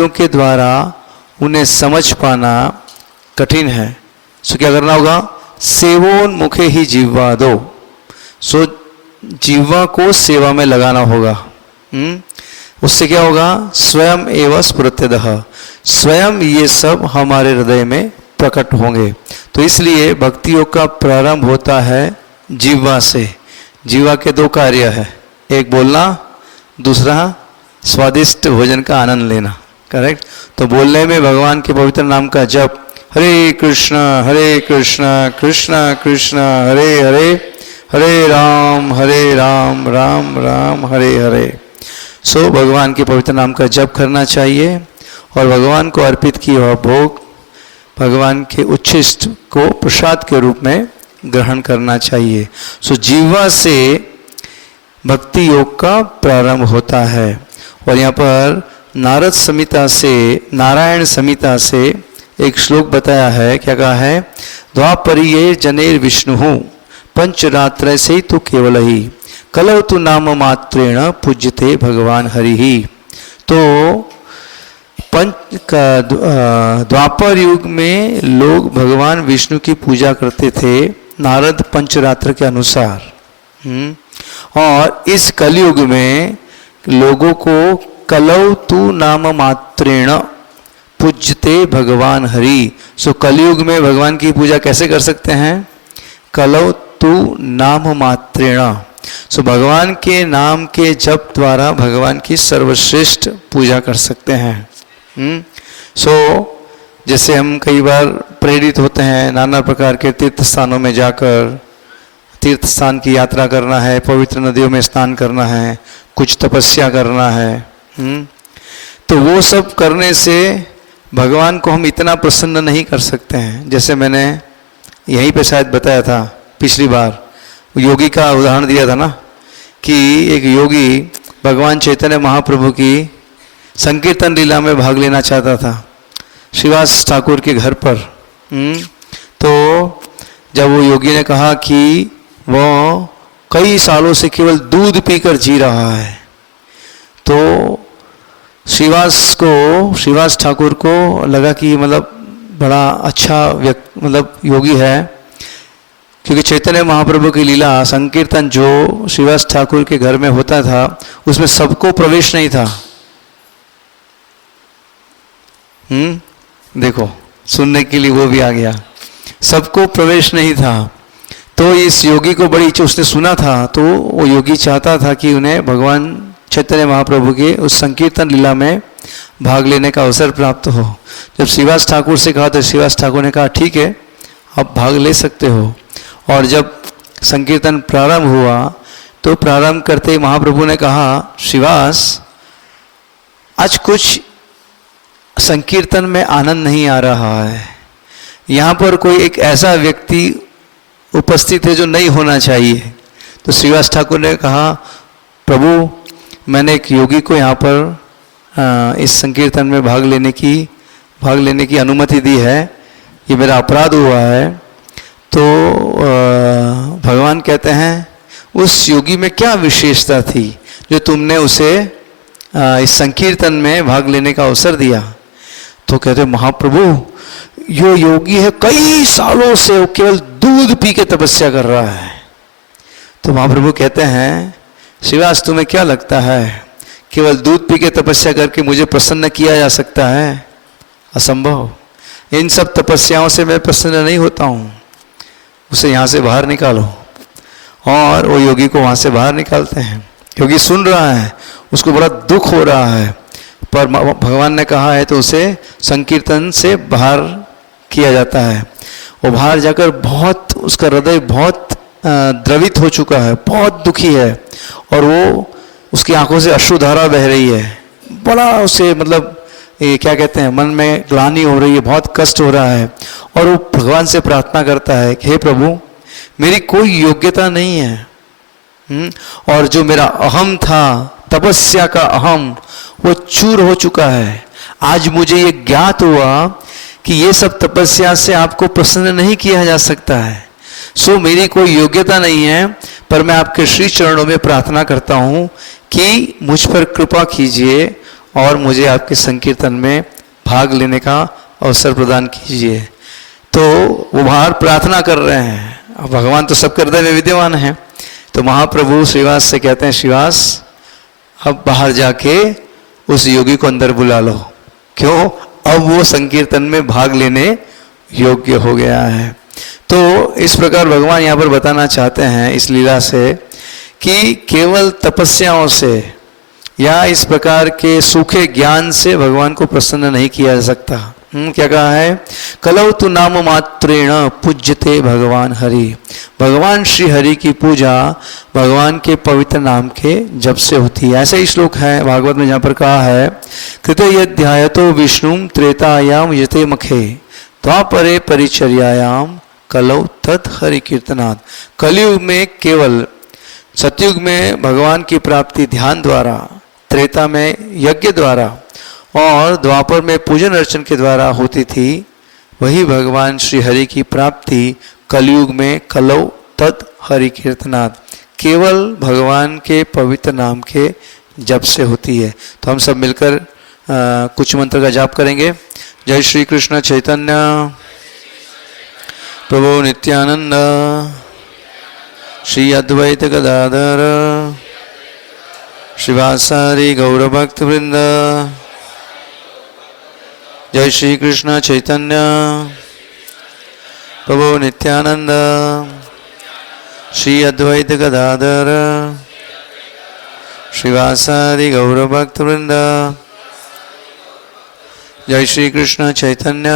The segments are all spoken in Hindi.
इंद्रियों के द्वारा उन्हें समझ पाना कठिन है। सो क्या करना होगा? सेवोन्मुखे ही जिह्वा दो। सो जिह्वा को सेवा में लगाना होगा। उससे क्या होगा? स्वयं एवं स्फुरत्यदः, स्वयं ये सब हमारे हृदय में प्रकट होंगे। तो इसलिए भक्ति योग का प्रारंभ होता है जिह्वा से। जिह्वा के दो कार्य है, एक बोलना, दूसरा स्वादिष्ट भोजन का आनंद लेना। करेक्ट? तो बोलने में भगवान के पवित्र नाम का जप, हरे कृष्ण कृष्ण कृष्ण हरे हरे, हरे राम राम राम हरे हरे। सो भगवान के पवित्र नाम का जप करना चाहिए और भगवान को अर्पित किया हुआ भोग भगवान के उच्छिष्ट को प्रसाद के रूप में ग्रहण करना चाहिए। सो जीवा से भक्ति योग का प्रारंभ होता है। और यहाँ पर नारद संहिता से, नारायण संहिता से एक श्लोक बताया है। क्या कहा है? द्वापरिये जनेर विष्णु पंचरात्र से तो केवल ही कलौ तु नाम मात्रेण पूज्यते भगवान हरि ही। तो द्वापर युग में लोग भगवान विष्णु की पूजा करते थे नारद पंचरात्र के अनुसार। और इस कलयुग में लोगों को कलौ तु नाम मात्रेण पूज्यते भगवान हरि। सो कलयुग में भगवान की पूजा कैसे कर सकते हैं? कलौ तु नाम मात्रेण। सो भगवान के नाम के जप द्वारा भगवान की सर्वश्रेष्ठ पूजा कर सकते हैं। सो जैसे हम कई बार प्रेरित होते हैं नाना प्रकार के तीर्थ स्थानों में जाकर, तीर्थ स्थान की यात्रा करना है, पवित्र नदियों में स्नान करना है, कुछ तपस्या करना है। तो वो सब करने से भगवान को हम इतना प्रसन्न नहीं कर सकते हैं। जैसे मैंने यहीं पे शायद बताया था पिछली बार, योगी का उदाहरण दिया था ना, कि एक योगी भगवान चैतन्य महाप्रभु की संकीर्तन लीला में भाग लेना चाहता था श्रीवास ठाकुर के घर पर। तो जब वो योगी ने कहा कि वो कई सालों से केवल दूध पीकर जी रहा है, तो श्रीवास ठाकुर को लगा कि मतलब बड़ा अच्छा मतलब योगी है, क्योंकि चैतन्य महाप्रभु की लीला संकीर्तन जो श्रीवास ठाकुर के घर में होता था उसमें सबको प्रवेश नहीं था। देखो सुनने के लिए वो भी आ गया, सबको प्रवेश नहीं था। तो इस योगी को बड़ी इच्छा, उसने सुना था, तो वो योगी चाहता था कि उन्हें भगवान चैतन्य महाप्रभु के उस संकीर्तन लीला में भाग लेने का अवसर प्राप्त हो। जब श्रीवास ठाकुर से कहा तो श्रीवास ठाकुर ने कहा ठीक है आप भाग ले सकते हो। और जब संकीर्तन प्रारंभ हुआ तो प्रारंभ करते ही महाप्रभु ने कहा श्रीवास आज कुछ संकीर्तन में आनंद नहीं आ रहा है, यहाँ पर कोई एक ऐसा व्यक्ति उपस्थित है जो नहीं होना चाहिए। तो श्रीवास ठाकुर ने कहा प्रभु मैंने एक योगी को यहाँ पर इस संकीर्तन में भाग लेने की अनुमति दी है, ये मेरा अपराध हुआ है। तो भगवान कहते हैं उस योगी में क्या विशेषता थी जो तुमने उसे इस संकीर्तन में भाग लेने का अवसर दिया? तो कहते महाप्रभु यो योगी है कई सालों से वो केवल दूध पी के तपस्या कर रहा है। तो महाप्रभु कहते हैं श्रीवास तुम्हें क्या लगता है केवल दूध पी के तपस्या करके मुझे प्रसन्न किया जा सकता है? असंभव। इन सब तपस्याओं से मैं प्रसन्न नहीं होता हूँ। उसे यहाँ से बाहर निकालो। और वो योगी को वहाँ से बाहर निकालते हैं। योगी सुन रहा है, उसको बड़ा दुख हो रहा है, पर भगवान ने कहा है तो उसे संकीर्तन से बाहर किया जाता है। वो बाहर जाकर बहुत उसका हृदय बहुत द्रवित हो चुका है, बहुत दुखी है, और वो उसकी आंखों से अश्रुधारा बह रही है। बड़ा उसे मतलब ये क्या कहते हैं मन में ग्लानि हो रही है, बहुत कष्ट हो रहा है। और वो भगवान से प्रार्थना करता है कि हे प्रभु मेरी कोई योग्यता नहीं है, और जो मेरा अहम था तपस्या का अहम वो चूर हो चुका है। आज मुझे ये ज्ञात हुआ कि ये सब तपस्या से आपको प्रसन्न नहीं किया जा सकता है। सो मेरी कोई योग्यता नहीं है, पर मैं आपके श्री चरणों में प्रार्थना करता हूँ कि मुझ पर कृपा कीजिए और मुझे आपके संकीर्तन में भाग लेने का अवसर प्रदान कीजिए। तो वो बाहर प्रार्थना कर रहे हैं, अब भगवान तो सब हृदय में विद्यमान हैं। तो महाप्रभु श्रीवास से कहते हैं, श्रीवास अब बाहर जाके उस योगी को अंदर बुला लो। क्यों? अब वो संकीर्तन में भाग लेने योग्य हो गया है। तो इस प्रकार भगवान यहाँ पर बताना चाहते हैं इस लीला से कि केवल तपस्याओं से या इस प्रकार के सूखे ज्ञान से भगवान को प्रसन्न नहीं किया जा सकता। क्या कहा है? कलौ तु नाम मात्रेण पूज्यते भगवान हरि। भगवान श्री हरि की पूजा भगवान के पवित्र नाम के जप से होती है। ऐसा ही श्लोक है भागवत में जहाँ पर कहा है, कृते यध्यायतो विष्णु त्रेतायाम यते मखे द्वापरे परिचर्यायाम कलौ तत् हरि कीर्तनात्। कलयुग में केवल, सतयुग में भगवान की प्राप्ति ध्यान द्वारा, त्रेता में यज्ञ द्वारा और द्वापर में पूजन अर्चन के द्वारा होती थी। वही भगवान श्री हरि की प्राप्ति कलयुग में कलौ तत् हरि कीर्तनात्, केवल भगवान के पवित्र नाम के जप से होती है। तो हम सब मिलकर कुछ मंत्र का जाप करेंगे। जय श्री कृष्ण चैतन्य प्रभु नित्यानंद श्री अद्वैत गदाधर श्रीवासादि गौरभक्त वृंद। जय श्री कृष्ण चैतन्य प्रभु नित्यानंद श्री अद्वैत गदाधर श्रीवासादि गौरभक्त वृंद। जय श्री कृष्ण चैतन्य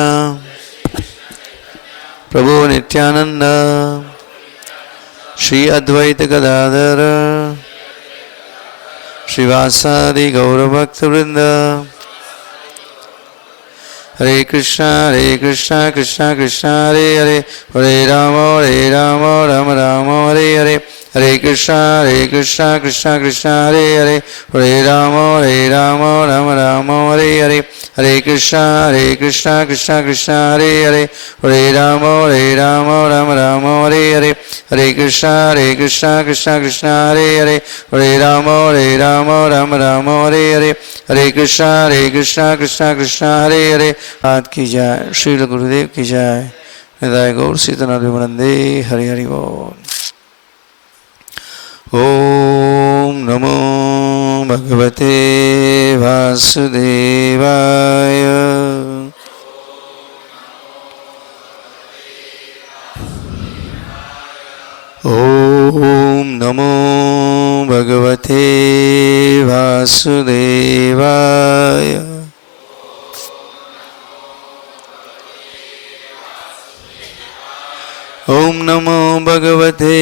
प्रभु नित्यानंद श्री अद्वैत गदाधर श्रीवासादि गौरभक्त वृंद। हरे कृष्णा कृष्णा कृष्णा हरे हरे, हरे राम राम राम हरे हरे। हरे कृष्णा कृष्णा कृष्णा हरे हरे, हरे राम राम राम हरे हरे। हरे कृष्णा कृष्णा कृष्णा हरे हरे, हरे राम राम राम हरे हरे। हरे कृष्णा कृष्णा कृष्णा हरे हरे, हरे राम राम राम हरे हरे। हरे कृष्णा कृष्णा हरे हरे। हाथ की जय, श्री गुरुदेव की जय। हृदय गौर सीतनाथ विमनंदे। हरि हरि बोल। ओम नमो भगवते वासुदेवाय। ओम नमो भगवते वासुदेवाय। ओम नमो भगवते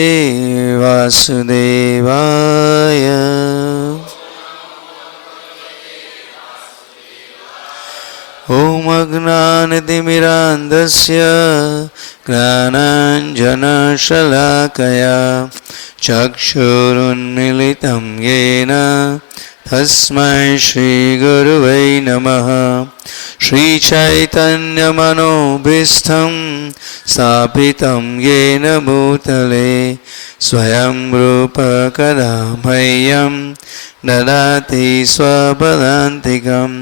वासुदेवाय। ओम अज्ञानतिमिरान्धस्य ज्ञानाञ्जनशलाकया चक्षुरुन्मीलितं येन तस्मै श्रीगुरुवे नमः। श्रीचैतन्यमनोभीष्टं स्थापितं येन भूतले स्वयं रूप कदा मह्यं ददाति स्वपदान्तिकम्।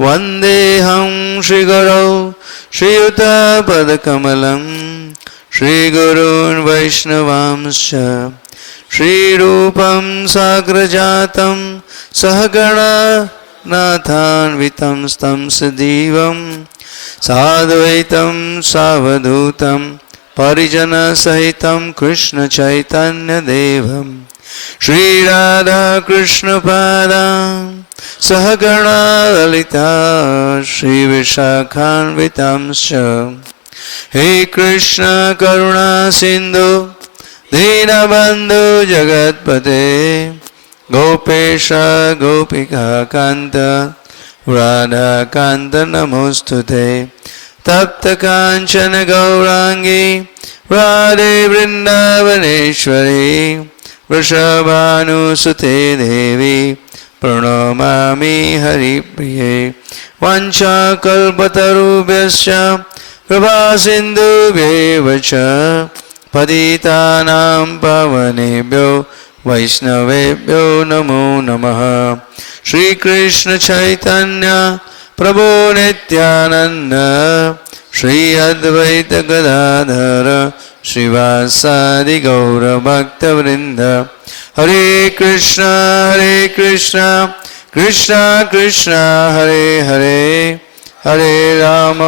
वन्देऽहं श्रीगुरौ श्रीयुतपदकमलं श्रीगुरून् वैष्णवांश्च श्रीरूपं साग्रजातं सहगणनाथान्वितं तं सजीवं साद्वैतं सावधूतं परिजनसहितं कृष्णचैतन्यदेवं श्रीराधाकृष्णपादान् सहगणा ललिता श्रीविशाखान्वितांश्च। हे कृष्ण करुणा सिन्धु दीनबन्धु जगत्पते गोपेश गोपिकान्त राधाकान्त नमोस्तुते। तप्त काञ्चन गौरांगी राधे वृन्दावनेश्वरी वृषभानुसुते देवी प्रणमामि हरिप्रिये। वाञ्छाकल्पतरुभ्यश्च कृपासिन्धुभ्येव च पतितानां पावनेभ्यो वैष्णवेभ्यो नमो नमः। श्री कृष्ण चैतन्य प्रभु नित्यानंद श्री अद्वैत गदाधर श्रीवासादि गौर भक्त वृंद। हरे कृष्ण कृष्ण कृष्ण हरे हरे, हरे राम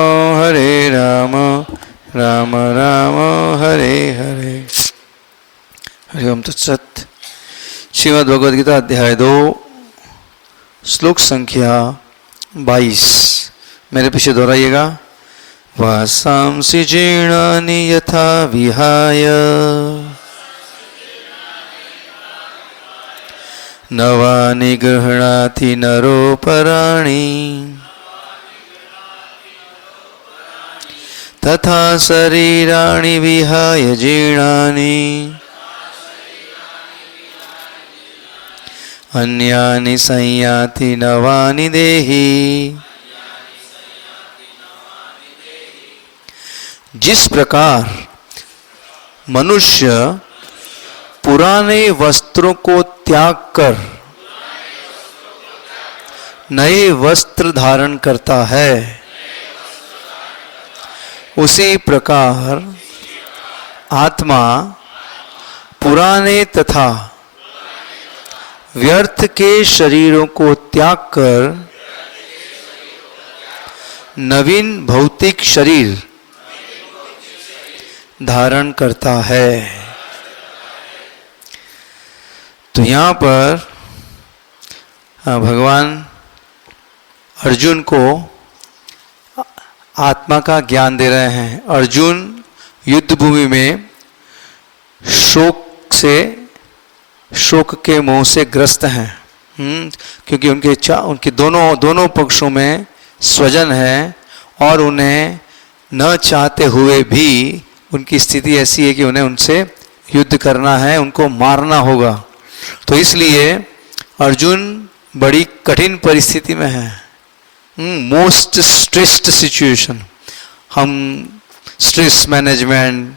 राम राम हरे हरे। हरि ओम तत्सत। श्रीमद् भगवद गीता अध्याय 2 श्लोक संख्या 22 मेरे पीछे दोहराइएगा। वासांसि जीर्णानि यथा विहाय नवानि गृह्णाति नरोपराणि तथा शरीराणि विहाय जीर्णानि अन्यानि संयाति नवानि देहि। जिस प्रकार मनुष्य पुराने वस्त्रों को त्याग कर नए वस्त्र धारण करता है, उसी प्रकार आत्मा पुराने तथा व्यर्थ के शरीरों को त्याग कर नवीन भौतिक शरीर धारण करता है। तो यहाँ पर भगवान अर्जुन को आत्मा का ज्ञान दे रहे हैं। अर्जुन युद्ध भूमि में शोक के मोह से ग्रस्त हैं, क्योंकि उनके दोनों पक्षों में स्वजन है और उन्हें न चाहते हुए भी उनकी स्थिति ऐसी है कि उन्हें उनसे युद्ध करना है, उनको मारना होगा। तो इसलिए अर्जुन बड़ी कठिन परिस्थिति में है, मोस्ट स्ट्रेस्ड सिचुएशन। हम स्ट्रेस मैनेजमेंट,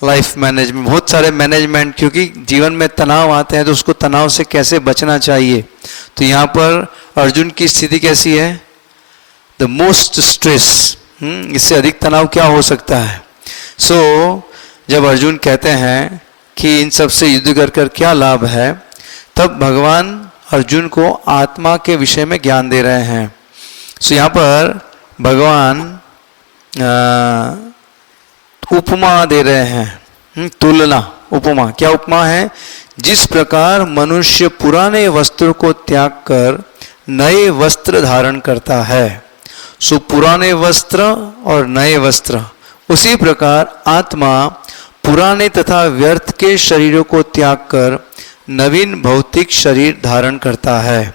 लाइफ मैनेजमेंट, बहुत सारे मैनेजमेंट, क्योंकि जीवन में तनाव आते हैं तो उसको तनाव से कैसे बचना चाहिए। तो यहाँ पर अर्जुन की स्थिति कैसी है? The most stress. इससे अधिक तनाव क्या हो सकता है? जब अर्जुन कहते हैं कि इन सब से युद्ध कर कर क्या लाभ है, तब भगवान अर्जुन को आत्मा के विषय में ज्ञान दे रहे हैं। यहाँ पर भगवान उपमा दे रहे हैं, तुलना, उपमा। क्या उपमा है? जिस प्रकार मनुष्य पुराने वस्त्रों को त्याग कर नए वस्त्र धारण करता है, पुराने वस्त्र और नए वस्त्र, उसी प्रकार आत्मा पुराने तथा व्यर्थ के शरीरों को त्याग कर नवीन भौतिक शरीर धारण करता है।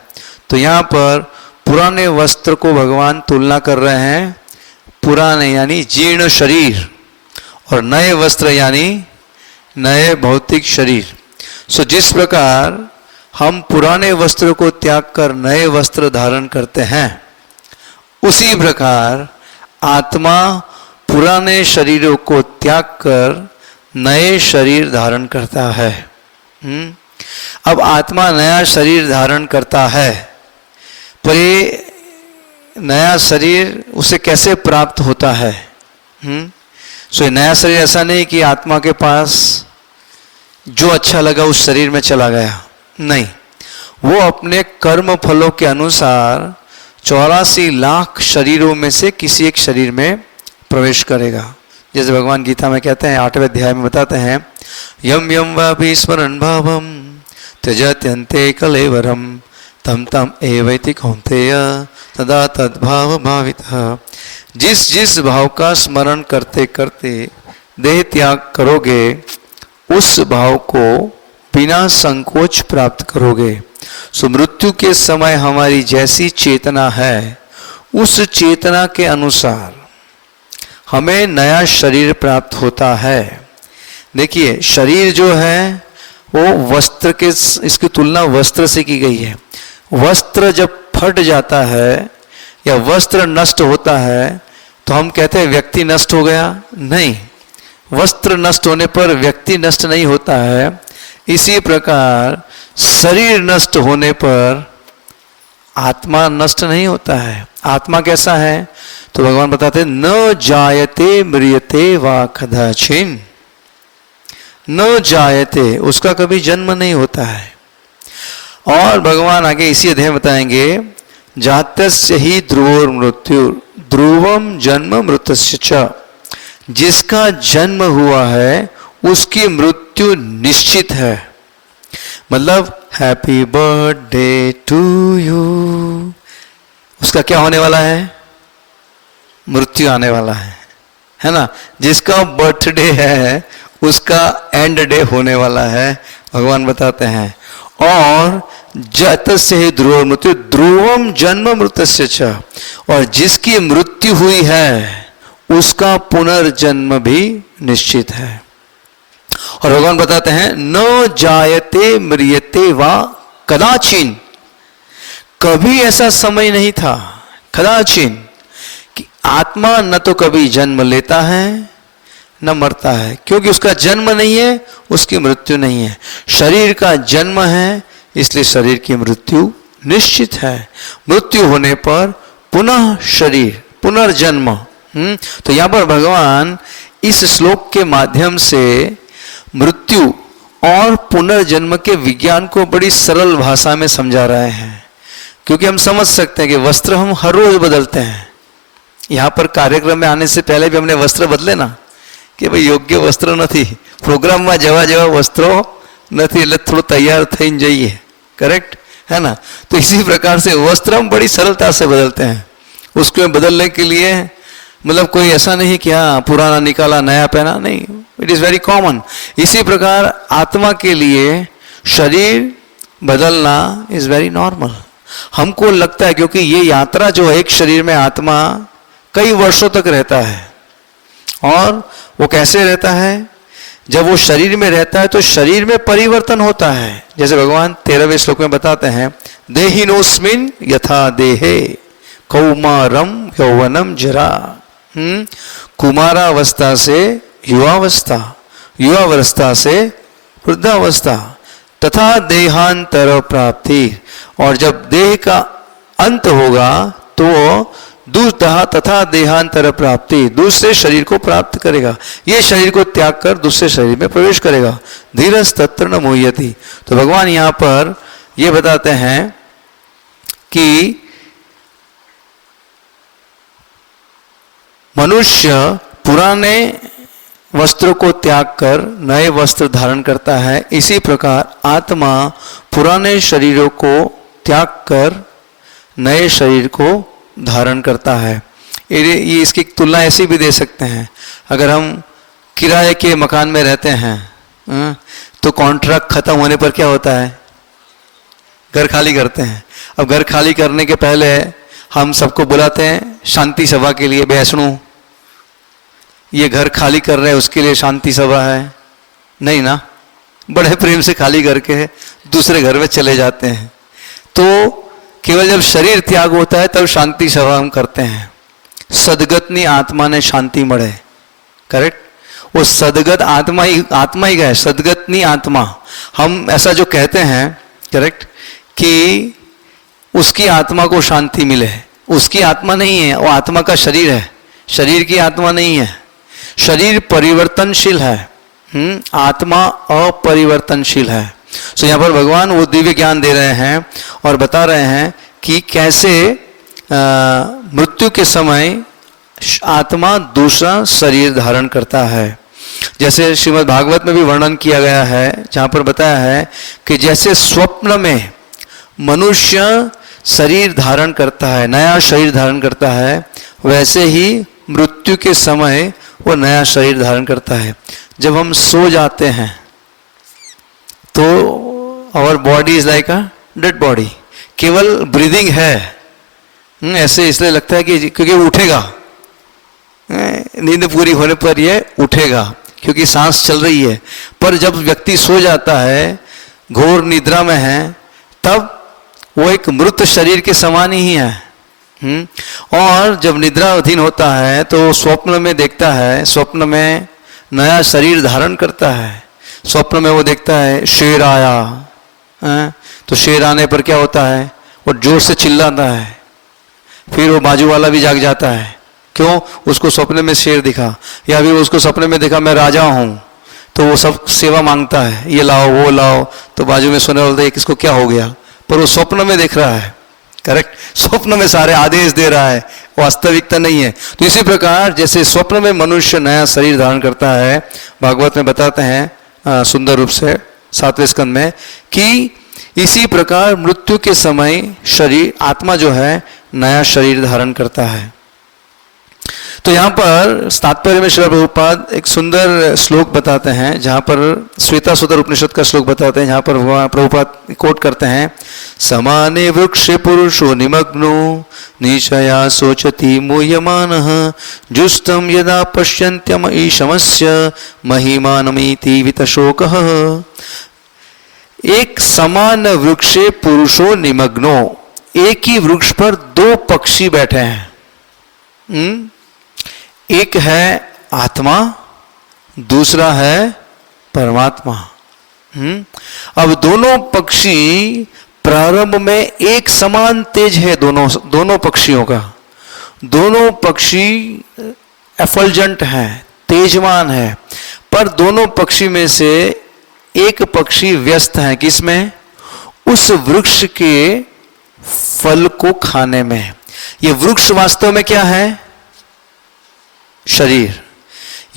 तो यहाँ पर पुराने वस्त्र को भगवान तुलना कर रहे हैं, पुराने यानी जीर्ण शरीर, और नए वस्त्र यानी नए भौतिक शरीर। जिस प्रकार हम पुराने वस्त्रों को त्याग कर नए वस्त्र धारण करते हैं, उसी प्रकार आत्मा पुराने शरीरों को त्याग कर नए शरीर धारण करता है। अब आत्मा नया शरीर धारण करता है, पर ये नया शरीर उसे कैसे प्राप्त होता है? ये नया शरीर ऐसा नहीं कि आत्मा के पास जो अच्छा लगा उस शरीर में चला गया, नहीं। वो अपने कर्म फलों के अनुसार 84 लाख शरीरों में से किसी एक शरीर में प्रवेश करेगा। जैसे भगवान गीता में कहते हैं, 8वें अध्याय में बताते हैं, यम यम वापि स्मरण भावम त्यजत्यन्ते कलेवरम तम तम एवैति कौन्तेय तदा तद्भाव भावितः। जिस भाव का स्मरण करते करते देह त्याग करोगे, उस भाव को बिना संकोच प्राप्त करोगे। मृत्यु के समय हमारी जैसी चेतना है, उस चेतना के अनुसार हमें नया शरीर प्राप्त होता है। देखिए, शरीर जो है वो वस्त्र के, इसकी तुलना वस्त्र से की गई है। वस्त्र जब फट जाता है या वस्त्र नष्ट होता है तो हम कहते हैं व्यक्ति नष्ट हो गया। नहीं, वस्त्र नष्ट होने पर व्यक्ति नष्ट नहीं होता है। इसी प्रकार शरीर नष्ट होने पर आत्मा नष्ट नहीं होता है। आत्मा कैसा है? तो भगवान बताते हैं न जायते म्रियते वा कदाचिन, न जायते, उसका कभी जन्म नहीं होता है। और भगवान आगे इसी अध्याय में बताएंगे जातस्य ही ध्रुवोर मृत्यु ध्रुवम जन्म मृतस्य च, जिसका जन्म हुआ है उसकी मृत्यु निश्चित है। मतलब हैप्पी बर्थडे टू यू, उसका क्या होने वाला है? मृत्यु आने वाला है ना। जिसका बर्थडे है उसका एंड डे होने वाला है, भगवान बताते हैं। और जातस्य ही ध्रुव मृत्यु ध्रुवम जन्म मृतस्य च, और जिसकी मृत्यु हुई है उसका पुनर्जन्म भी निश्चित है। और भगवान बताते हैं न जायते म्रियते वा कदाचिन, कभी ऐसा समय नहीं था, कदाचिन, कि आत्मा न तो कभी जन्म लेता है न मरता है, क्योंकि उसका जन्म नहीं है, उसकी मृत्यु नहीं है। शरीर का जन्म है, इसलिए शरीर की मृत्यु निश्चित है। मृत्यु होने पर पुनः शरीर, पुनर्जन्म। तो यहां पर भगवान इस श्लोक के माध्यम से मृत्यु और पुनर्जन्म के विज्ञान को बड़ी सरल भाषा में समझा रहे हैं। क्योंकि हम समझ सकते हैं कि वस्त्र हम हर रोज बदलते हैं। यहाँ पर कार्यक्रम में आने से पहले भी हमने वस्त्र बदले ना, कि भाई योग्य वस्त्र નથી, પ્રોગ્રામમાં જવા જેવા વસ્ત્રો નથી, એટલે થોડું તૈયાર થઈને જઈએ, करेक्ट है ना। तो इसी प्रकार से वस्त्र हम बड़ी सरलता से बदलते हैं। उसको बदलने के लिए मतलब कोई ऐसा नहीं कि हाँ पुराना निकाला नया पहना, नहीं, इट इज वेरी कॉमन। इसी प्रकार आत्मा के लिए शरीर बदलना इज वेरी नॉर्मल। हमको लगता है क्योंकि ये यात्रा जो है, एक शरीर में आत्मा कई वर्षों तक रहता है। और वो कैसे रहता है? जब वो शरीर में रहता है तो शरीर में परिवर्तन होता है। जैसे भगवान 13वें श्लोक में बताते हैं देहिनोस्मिन यथा देहे कौमारम यौवनम जरा, कुमारावस्था से युवावस्था, युवावस्था से वृद्धावस्था, तथा देहांतर प्राप्ति, और जब देह का अंत होगा तो दूसरा तथा देहांतर प्राप्ति, दूसरे शरीर को प्राप्त करेगा। ये शरीर को त्याग कर दूसरे शरीर में प्रवेश करेगा। धीरज तत्र न मोह्यति। तो भगवान यहाँ पर ये बताते हैं कि मनुष्य पुराने वस्त्रों को त्याग कर नए वस्त्र धारण करता है। इसी प्रकार आत्मा पुराने शरीरों को त्याग कर नए शरीर को धारण करता है। ये इसकी तुलना ऐसी भी दे सकते हैं, अगर हम किराए के मकान में रहते हैं तो कॉन्ट्रैक्ट खत्म होने पर क्या होता है? घर खाली करते हैं। अब घर खाली करने के पहले हम सबको बुलाते हैं शांति सभा के लिए, बैसणु, ये घर खाली कर रहे हैं उसके लिए शांति सभा है? नहीं ना, बड़े प्रेम से खाली करके दूसरे घर में चले जाते हैं। तो केवल जब शरीर त्याग होता है तब शांति सभा हम करते हैं। सदगतनी आत्मा ने शांति मळे, करेक्ट। वो सदगत आत्मा ही क्या है? सदगतनी आत्मा। हम ऐसा जो कहते हैं, करेक्ट, कि उसकी आत्मा को शांति मिले। उसकी आत्मा नहीं है, वो आत्मा का शरीर है, शरीर की आत्मा नहीं है। शरीर परिवर्तनशील है, आत्मा अपरिवर्तनशील है। तो यहाँ पर भगवान वो दिव्य ज्ञान दे रहे हैं और बता रहे हैं कि कैसे मृत्यु के समय आत्मा दूसरा शरीर धारण करता है। जैसे श्रीमद् भागवत में भी वर्णन किया गया है, जहाँ पर बताया है कि जैसे स्वप्न में मनुष्य शरीर धारण करता है, नया शरीर धारण करता है, वैसे ही मृत्यु के समय वो नया शरीर धारण करता है। जब हम सो जाते हैं तो our body is like a dead body, केवल ब्रीदिंग है, ऐसे इसलिए लगता है कि क्योंकि उठेगा, नींद पूरी होने पर ये उठेगा क्योंकि सांस चल रही है। पर जब व्यक्ति सो जाता है, घोर निद्रा में है, तब वो एक मृत शरीर के समान ही है। और जब निद्रा अधीन होता है तो स्वप्न में देखता है, स्वप्न में नया शरीर धारण करता है। स्वप्न में वो देखता है शेर आया, तो शेर आने पर क्या होता है? और जोर से चिल्लाता है, फिर वो बाजू वाला भी जाग जाता है। क्यों? उसको सपने में शेर दिखा, या फिर उसको सपने में देखा मैं राजा हूं, तो वो सब सेवा मांगता है, ये लाओ वो लाओ। तो बाजू में सोने वाला किसको क्या हो गया, पर वो स्वप्न में देख रहा है। करेक्ट, स्वप्न में सारे आदेश दे रहा है, वास्तविकता नहीं है। तो इसी प्रकार जैसे स्वप्न में मनुष्य नया शरीर धारण करता है, भागवत में बताते हैं सुंदर रूप से 7वें स्कंद में कि इसी प्रकार मृत्यु के समय शरीर, आत्मा जो है नया शरीर धारण करता है। तो यहाँ पर तात्पर्य में श्रील प्रभुपाद एक सुंदर श्लोक बताते हैं, जहाँ पर श्वेतासुतर उपनिषद का श्लोक बताते हैं, जहाँ पर प्रभुपाद कोट करते हैं, समाने वृक्षे पुरुषो निमग्नो निशया सोचति मूयमानः जुष्टं यदा पश्यन्त्यम ईशमस्य महिमानमिति वितशोकः। एक समान वृक्षे पुरुषो निमग्नो, एक ही वृक्ष पर दो पक्षी बैठे हैं। एक है आत्मा, दूसरा है परमात्मा। अब दोनों पक्षी प्रारंभ में एक समान तेज है, दोनों पक्षियों का। दोनों पक्षी एफल्जेंट हैं, तेजवान है, पर दोनों पक्षी में से एक पक्षी व्यस्त है किसमें? उस वृक्ष के फल को खाने में। ये वृक्ष वास्तव में क्या है? शरीर।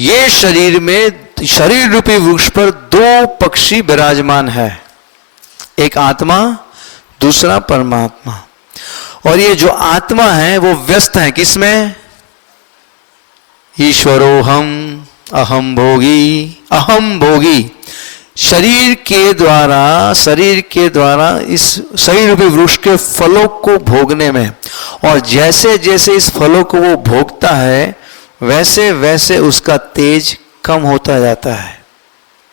ये शरीर में, शरीर रूपी वृक्ष पर दो पक्षी विराजमान है, एक आत्मा, दूसरा परमात्मा। और ये जो आत्मा है वो व्यस्त है किसमें? ईश्वरोहम अहम भोगी, अहम भोगी। शरीर के द्वारा इस शरीर रूपी वृक्ष के फलों को भोगने में। और जैसे जैसे इस फलों को वो भोगता है, वैसे वैसे उसका तेज कम होता जाता है।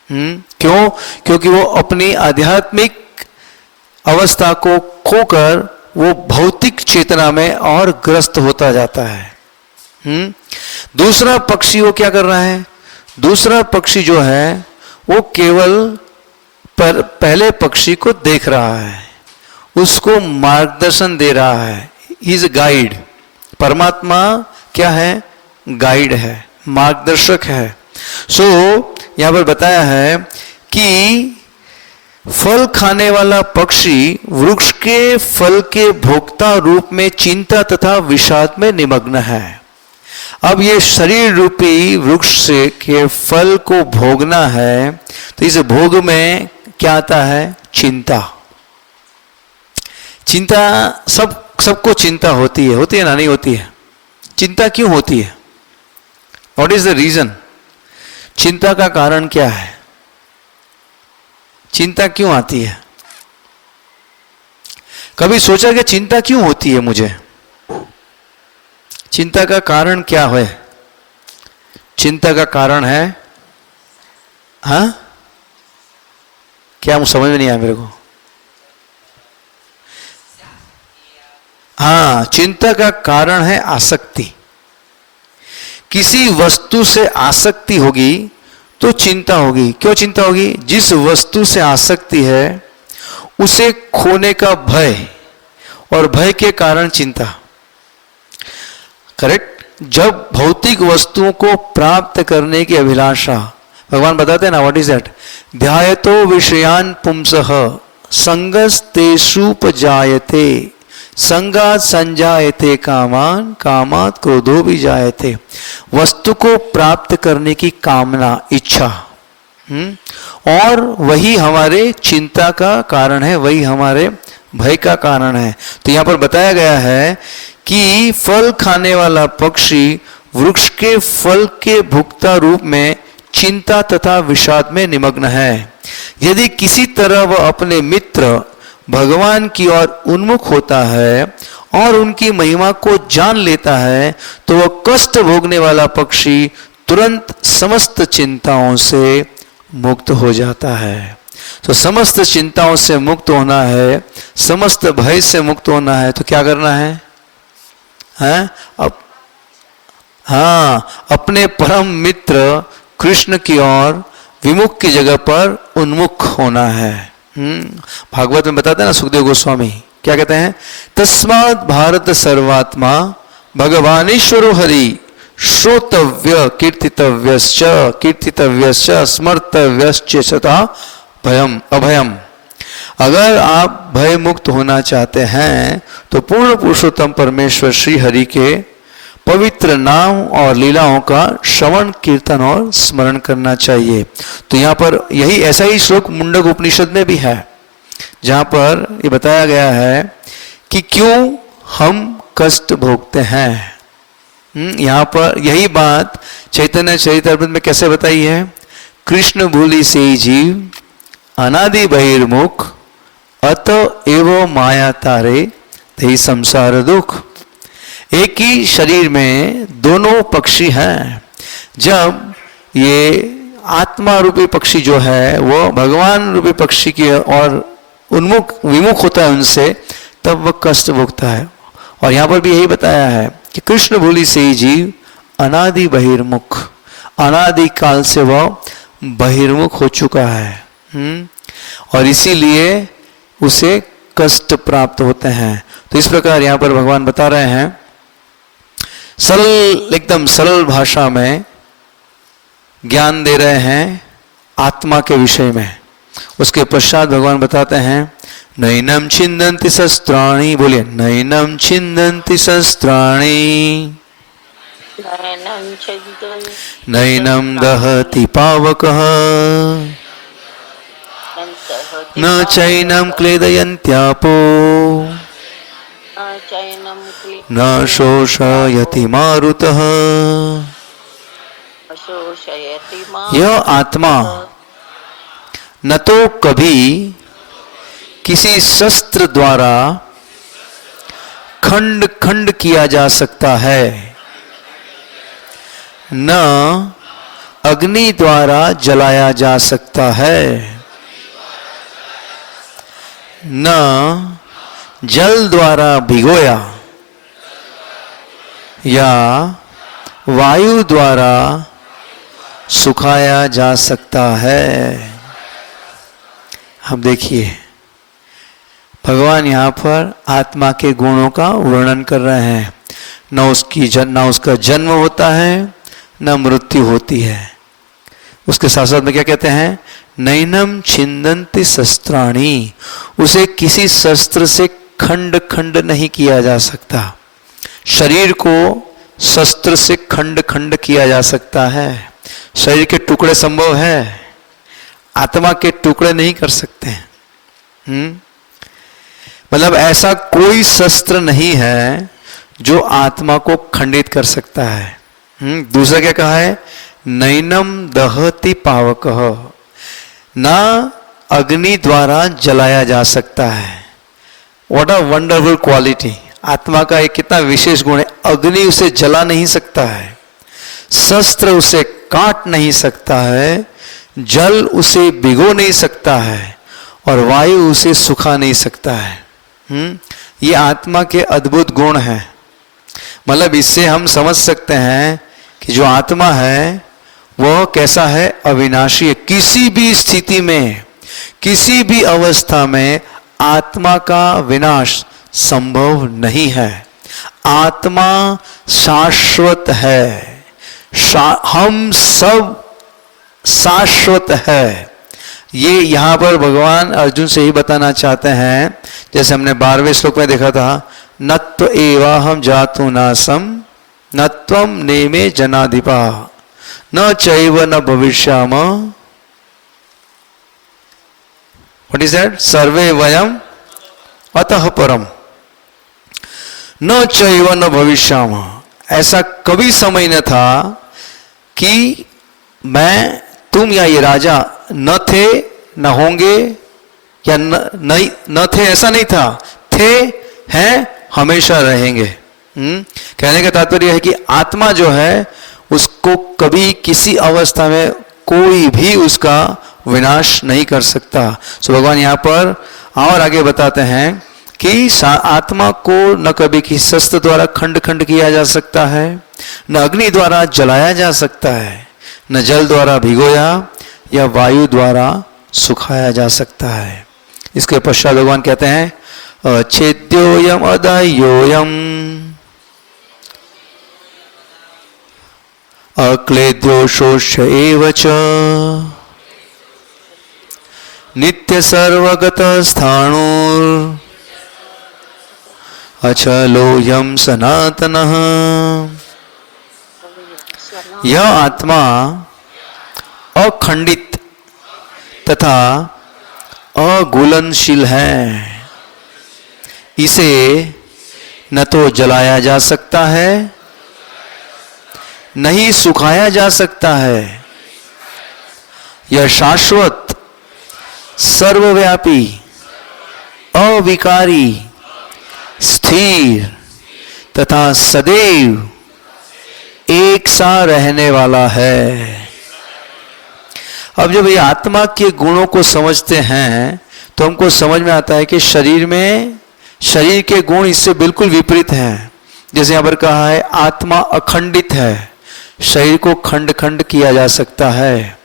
क्यों? क्योंकि वो अपनी आध्यात्मिक अवस्था को खोकर वो भौतिक चेतना में और ग्रस्त होता जाता है। दूसरा पक्षी वो क्या कर रहा है? दूसरा पक्षी जो है वो केवल पहले पक्षी को देख रहा है, उसको मार्गदर्शन दे रहा है। He is guide. परमात्मा क्या है? गाइड है, मार्गदर्शक है। सो यहां पर बताया है कि फल खाने वाला पक्षी वृक्ष के फल के भोक्ता रूप में चिंता तथा विषाद में निमग्न है। अब ये शरीर रूपी वृक्ष से के फल को भोगना है, तो इस भोग में क्या आता है? चिंता। चिंता सबको चिंता होती है ना? नहीं होती है? चिंता क्यों होती है? What is the reason? चिंता का कारण क्या है? चिंता क्यों आती है? कभी सोचा कि चिंता क्यों होती है मुझे? चिंता का कारण क्या है? चिंता का कारण है, हाँ क्या? मुझे समझ में नहीं आया मेरे को। हाँ, चिंता का कारण है आसक्ति। किसी वस्तु से आसक्ति होगी तो चिंता होगी। क्यों चिंता होगी? जिस वस्तु से आसक्ति है उसे खोने का भय, और भय के कारण चिंता। करेक्ट। जब भौतिक वस्तुओं को प्राप्त करने की अभिलाषा, भगवान बताते हैं ना, व्हाट इज दैट? ध्यायतो विषयान पुंसः संगस्तेषुपजायते संगात संजायते कामान कामात क्रोधो भी जायते। वस्तु को प्राप्त करने की कामना, इच्छा, और वही हमारे चिंता का कारण है, वही हमारे भय का कारण है। तो यहां पर बताया गया है कि फल खाने वाला पक्षी वृक्ष के फल के भुक्ता रूप में चिंता तथा विषाद में निमग्न है। यदि किसी तरह वह अपने मित्र भगवान की ओर उन्मुख होता है और उनकी महिमा को जान लेता है, तो वह कष्ट भोगने वाला पक्षी तुरंत समस्त चिंताओं से मुक्त हो जाता है। तो समस्त चिंताओं से मुक्त होना है, समस्त भय से मुक्त होना है, तो क्या करना है? अपने परम मित्र कृष्ण की ओर विमुख की जगह पर उन्मुख होना है। भागवत में बताते हैं ना सुखदेव गोस्वामी, क्या कहते हैं? तस्मात् भारत सर्वात्मा भगवानेश्वरो हरि श्रोतव्य कीर्तितव्यश्च स्मर्तव्यश्च सदा भयम अभयम। अगर आप भय मुक्त होना चाहते हैं तो पूर्ण पुरुषोत्तम परमेश्वर श्री हरि के पवित्र नाम और लीलाओं का श्रवण कीर्तन और स्मरण करना चाहिए। तो यहाँ पर यही ऐसा ही श्लोक मुंडक उपनिषद में भी है, जहाँ पर ये बताया गया है कि क्यों हम कष्ट भोगते हैं। यहाँ पर यही बात चैतन्य चरितामृत में कैसे बताई है? कृष्ण भूलि से जीव अनादि बहिर्मुख अत एव माया तारे ते संसार दुख। एक ही शरीर में दोनों पक्षी हैं। जब ये आत्मा रूपी पक्षी जो है वो भगवान रूपी पक्षी की और विमुख होता है उनसे, तब वह कष्ट भोगता है। और यहाँ पर भी यही बताया है कि कृष्ण भूलि से ही जीव अनादि बहिर्मुख, अनादि काल से वह बहिर्मुख हो चुका है और इसीलिए उसे कष्ट प्राप्त होते हैं। तो इस प्रकार यहाँ पर भगवान बता रहे हैं सरल, एकदम सरल भाषा में ज्ञान दे रहे हैं आत्मा के विषय में। उसके पश्चात भगवान बताते हैं नैनम छिन्दन्ति शस्त्राणि, बोलिए नैनम छिन्दन्ति शस्त्राणि, नैनम दहति पावकः, न चैनम क्लेदयन्त्यापो, न शोषयति मारुतः। यह आत्मा न तो कभी किसी शस्त्र द्वारा खंड खंड किया जा सकता है, न अग्नि द्वारा जलाया जा सकता है, न जल द्वारा भिगोया या वायु द्वारा सुखाया जा सकता है। अब देखिए भगवान यहाँ पर आत्मा के गुणों का वर्णन कर रहे हैं। न उसका जन्म होता है, न मृत्यु होती है। उसके साथ साथ में क्या कहते हैं? नैनम छिन्दन्ति शस्त्राणि, उसे किसी शस्त्र से खंड खंड नहीं किया जा सकता। शरीर को शस्त्र से खंड खंड किया जा सकता है, शरीर के टुकड़े संभव है, आत्मा के टुकड़े नहीं कर सकते। मतलब ऐसा कोई शस्त्र नहीं है जो आत्मा को खंडित कर सकता है। दूसरा क्या कहा है? नैनम दहति पावकः, ना अग्नि द्वारा जलाया जा सकता है। What a wonderful quality! आत्मा का एक कितना विशेष गुण है। अग्नि उसे जला नहीं सकता है, शस्त्र उसे काट नहीं सकता है, जल उसे भिगो नहीं सकता है और वायु उसे सुखा नहीं सकता है। ये आत्मा के अद्भुत गुण हैं। मतलब इससे हम समझ सकते हैं कि जो आत्मा है वह कैसा है? अविनाशी है। किसी भी स्थिति में, किसी भी अवस्था में आत्मा का विनाश संभव नहीं है। आत्मा शाश्वत है, हम सब शाश्वत है। ये यहाँ पर भगवान अर्जुन से ही बताना चाहते हैं। जैसे हमने 12वें श्लोक में देखा था, नत्व एवा हम जातु नासम नत्वम नेमे जनाधिपा न चैव न भविष्याम। What is that? सर्वे वयम अतः परम न चैव न भविष्याम। ऐसा कभी समय न था कि मैं, तुम या ये राजा न थे, न होंगे या न थे, ऐसा नहीं था। थे, हैं, हमेशा रहेंगे। कहने का तात्पर्य है कि आत्मा जो है उसको कभी किसी अवस्था में कोई भी उसका विनाश नहीं कर सकता। सो भगवान यहाँ पर और आगे बताते हैं कि आत्मा को न कभी किसी शस्त्र द्वारा खंड खंड किया जा सकता है, न अग्नि द्वारा जलाया जा सकता है, न जल द्वारा भिगोया या वायु द्वारा सुखाया जा सकता है। इसके पश्चात भगवान कहते हैं अच्छेद्योयम अदाह्योयम अक्लेद्यो शोष्य एव च नित्य सर्वगत स्थाणुर अचलोयम सनातनः। यह आत्मा अखंडित तथा अघुलनशील है। इसे न तो जलाया जा सकता है, नहीं सुखाया जा सकता है। यह शाश्वत, सर्वव्यापी, अविकारी, स्थिर तथा सदैव एक सा रहने वाला है। अब जब ये आत्मा के गुणों को समझते हैं तो हमको समझ में आता है कि शरीर के गुण इससे बिल्कुल विपरीत हैं। जैसे यहाँ पर कहा है आत्मा अखंडित है, शरीर को खंड खंड किया जा सकता है।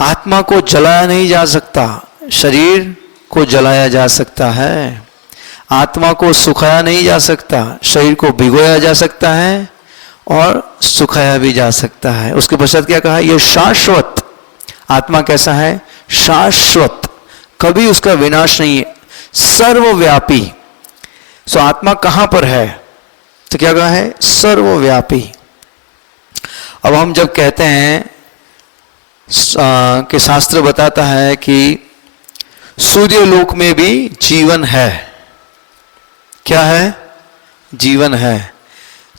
आत्मा को जलाया नहीं जा सकता, शरीर को जलाया जा सकता है। आत्मा को सुखाया नहीं जा सकता, शरीर को भिगोया जा सकता है और सुखाया भी जा सकता है। उसके पश्चात क्या कहा, यह शाश्वत। आत्मा कैसा है? शाश्वत, कभी उसका विनाश नहीं है, सर्वव्यापी। सो आत्मा कहां पर है? तो क्या कहा है? सर्वव्यापी। अब हम जब कहते हैं कि शास्त्र बताता है कि सूर्यलोक में भी जीवन है, क्या है? जीवन है,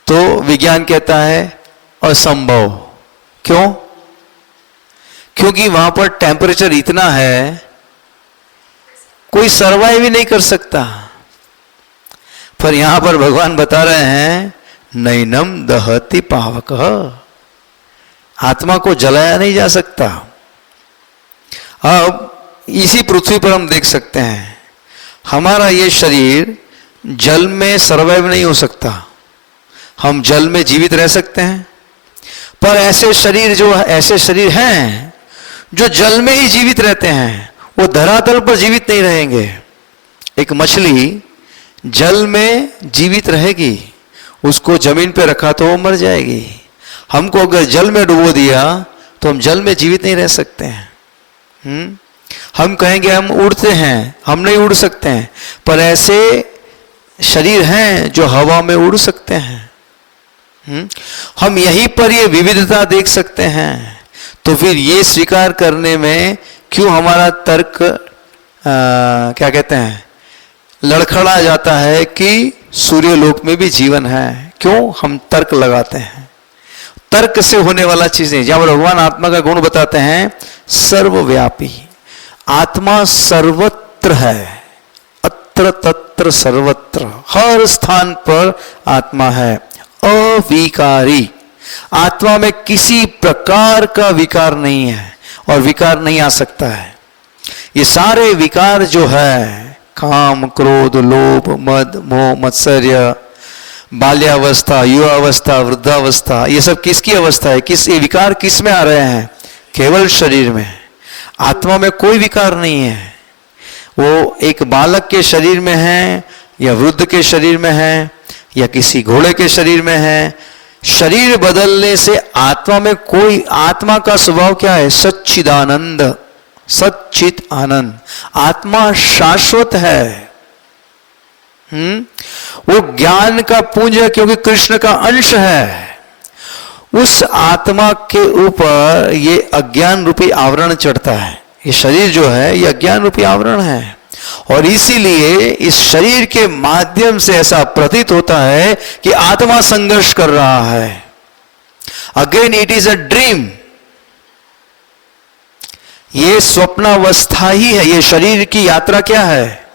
तो विज्ञान कहता है असंभव। क्यों? क्योंकि वहां पर टेम्परेचर इतना है कोई सर्वाइव ही नहीं कर सकता। पर यहां पर भगवान बता रहे हैं नैनम दहति पावक, आत्मा को जलाया नहीं जा सकता। अब इसी पृथ्वी पर हम देख सकते हैं हमारा ये शरीर जल में सर्वाइव नहीं हो सकता। हम जल में जीवित रह सकते हैं, पर ऐसे शरीर हैं जो जल में ही जीवित रहते हैं, वो धरातल पर जीवित नहीं रहेंगे। एक मछली जल में जीवित रहेगी, उसको जमीन पे रखा तो वो मर जाएगी। हमको अगर जल में डुबो दिया तो हम जल में जीवित नहीं रह सकते हैं। हम कहेंगे हम उड़ते हैं, हम नहीं उड़ सकते हैं, पर ऐसे शरीर हैं जो हवा में उड़ सकते हैं। हम यहीं पर ये विविधता देख सकते हैं। तो फिर ये स्वीकार करने में क्यों हमारा तर्क क्या कहते हैं, लड़खड़ा जाता है कि सूर्यलोक में भी जीवन है? क्यों हम तर्क लगाते हैं? तर्क से होने वाला चीज नहीं। जहां भगवान आत्मा का गुण बताते हैं सर्वव्यापी, आत्मा सर्वत्र है, अत्र तत्र सर्वत्र, हर स्थान पर आत्मा है। अविकारी, आत्मा में किसी प्रकार का विकार नहीं है और विकार नहीं आ सकता है। ये सारे विकार जो है, काम, क्रोध, लोभ, मद, मोह, मत्सर्य, बाल्यावस्था, युवावस्था, वृद्धावस्था, ये सब किसकी अवस्था है? ये विकार किस में आ रहे हैं? केवल शरीर में। आत्मा में कोई विकार नहीं है। वो एक बालक के शरीर में है या वृद्ध के शरीर में है या किसी घोड़े के शरीर में है, शरीर बदलने से आत्मा में कोई, आत्मा का स्वभाव क्या है? सच्चिदानंद, सच्चित आनंद। आत्मा शाश्वत है। वो ज्ञान का पुंज है क्योंकि कृष्ण का अंश है। उस आत्मा के ऊपर ये अज्ञान रूपी आवरण चढ़ता है। ये शरीर जो है ये अज्ञान रूपी आवरण है और इसीलिए इस शरीर के माध्यम से ऐसा प्रतीत होता है कि आत्मा संघर्ष कर रहा है। Again it is a dream. ये स्वप्नावस्था ही है। ये शरीर की यात्रा क्या है?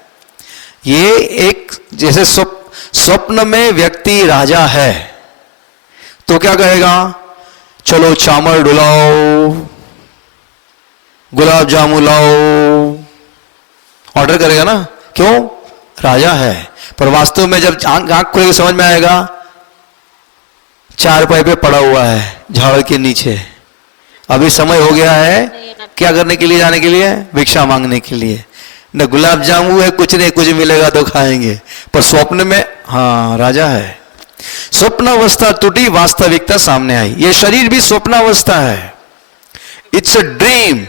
ये एक जैसे स्वप्न में व्यक्ति राजा है तो क्या कहेगा? चलो चावल डुलाओ, गुलाब जामुन लाओ, ऑर्डर करेगा ना। क्यों? राजा है। पर वास्तव में जब आंख खुले के समझ में आएगा चारपाई पे पड़ा हुआ है झाड़ के नीचे, अभी समय हो गया है क्या करने के लिए? जाने के लिए, भिक्षा मांगने के लिए। न गुलाब जामुन है, कुछ नहीं, कुछ मिलेगा तो खाएंगे, पर स्वप्न में हाँ राजा है। स्वप्नावस्था टूटी, वास्तविकता सामने आई। ये शरीर भी स्वप्नावस्था है, इट्स अ ड्रीम।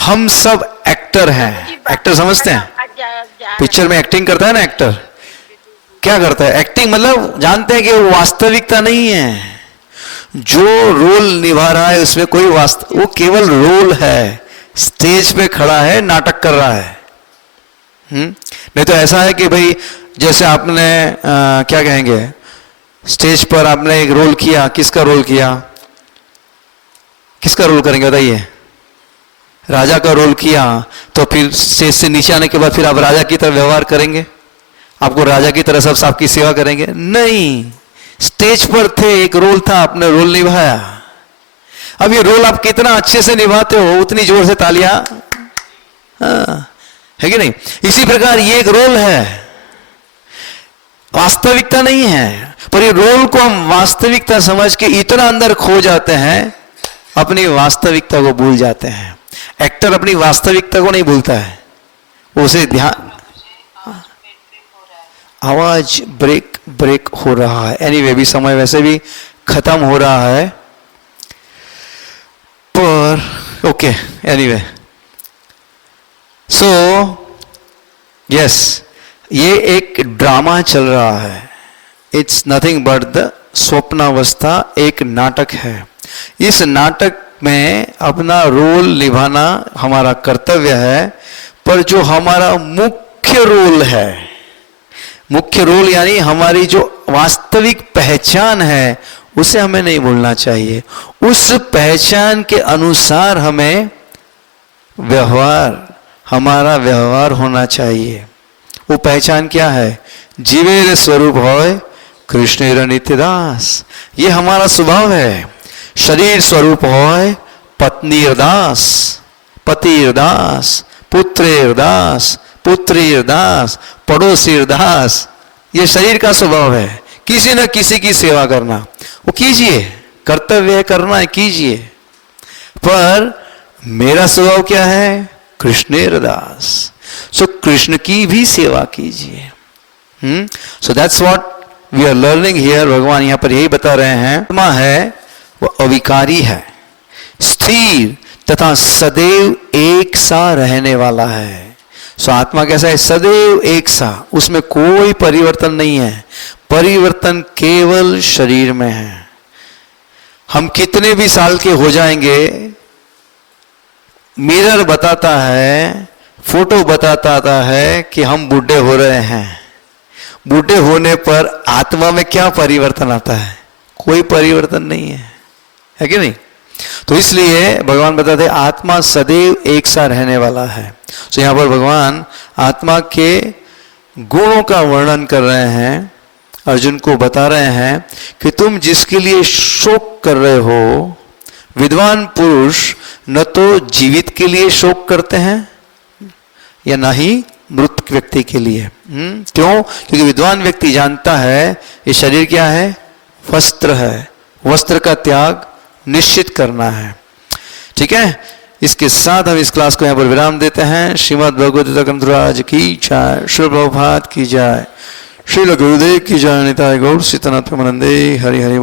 हम सब एक्टर हैं। एक्टर समझते हैं? पिक्चर में एक्टिंग करता है ना एक्टर, क्या करता है? एक्टिंग मतलब जानते हैं कि वो वास्तविकता नहीं है। जो रोल निभा रहा है उसमें कोई वो केवल रोल है, स्टेज पे खड़ा है, नाटक कर रहा है। नहीं तो ऐसा है कि भाई जैसे आपने क्या कहेंगे, स्टेज पर आपने एक रोल किया, किसका रोल किया? किसका रोल करेंगे बताइए? राजा का रोल किया, तो फिर स्टेज से नीचे आने के बाद फिर आप राजा की तरह व्यवहार करेंगे? आपको राजा की तरह सब आपकी सेवा करेंगे? नहीं, स्टेज पर थे, एक रोल था, आपने रोल निभाया। अब ये रोल आप कितना अच्छे से निभाते हो, उतनी जोर से तालियां, है कि नहीं? इसी प्रकार ये एक रोल है, वास्तविकता नहीं है, पर ये रोल को हम वास्तविकता समझ के इतना अंदर खो जाते हैं, अपनी वास्तविकता को भूल जाते हैं। एक्टर अपनी वास्तविकता को नहीं भूलता है, उसे ध्यान, आवाज ब्रेक ब्रेक हो रहा है। एनीवे भी समय वैसे भी खत्म हो रहा है, पर ओके, एनीवे सो यस, ये एक ड्रामा चल रहा है। इट्स नथिंग बट द स्वप्नावस्था, एक नाटक है। इस नाटक में अपना रोल निभाना हमारा कर्तव्य है, पर जो हमारा मुख्य रोल है, मुख्य रोल यानी हमारी जो वास्तविक पहचान है, उसे हमें नहीं भूलना चाहिए। उस पहचान के अनुसार हमें हमारा व्यवहार होना चाहिए। वो पहचान क्या है? जीवेर स्वरूप होय कृष्णेर नित्यदास, ये हमारा स्वभाव है। शरीर स्वरूप होय पत्नीर दास, पतिर दास, पुत्रेर दास, पुत्रीर दास, पड़ोसीर दास, ये शरीर का स्वभाव है। किसी न किसी की सेवा करना, वो कीजिए, कर्तव्य है, करना है, कीजिए, पर मेरा स्वभाव क्या है? कृष्णेर दास, सो कृष्ण की भी सेवा कीजिए। So that's what we are learning here. भगवान यहां पर यही बता रहे हैं, आत्मा है वो अविकारी है, स्थिर तथा सदैव एक सा रहने वाला है। सो आत्मा कैसा है? सदैव एक सा, उसमें कोई परिवर्तन नहीं है। परिवर्तन केवल शरीर में है। हम कितने भी साल के हो जाएंगे, मिरर बताता है, फोटो बताता है कि हम बूढ़े हो रहे हैं। बूढ़े होने पर आत्मा में क्या परिवर्तन आता है? कोई परिवर्तन नहीं है कि नहीं? तो इसलिए भगवान बताते हैं आत्मा सदैव एक सा रहने वाला है। तो यहां पर भगवान आत्मा के गुणों का वर्णन कर रहे हैं, अर्जुन को बता रहे हैं कि तुम जिसके लिए शोक कर रहे हो, विद्वान पुरुष न तो जीवित के लिए शोक करते हैं या ना ही मृत व्यक्ति के लिए। क्यों? क्योंकि विद्वान व्यक्ति जानता है ये शरीर क्या है? वस्त्र है, वस्त्र का त्याग निश्चित करना है। ठीक है, इसके साथ हम इस क्लास को यहाँ पर विराम देते हैं। श्रीमद् भगवद गीता ग्रंथराज की जय, श्री प्रभुपाद की जय, श्री गुरुदेव की जय, निताय गौर सीतनाथ प्रेमानंदे, हरि हरि बोल।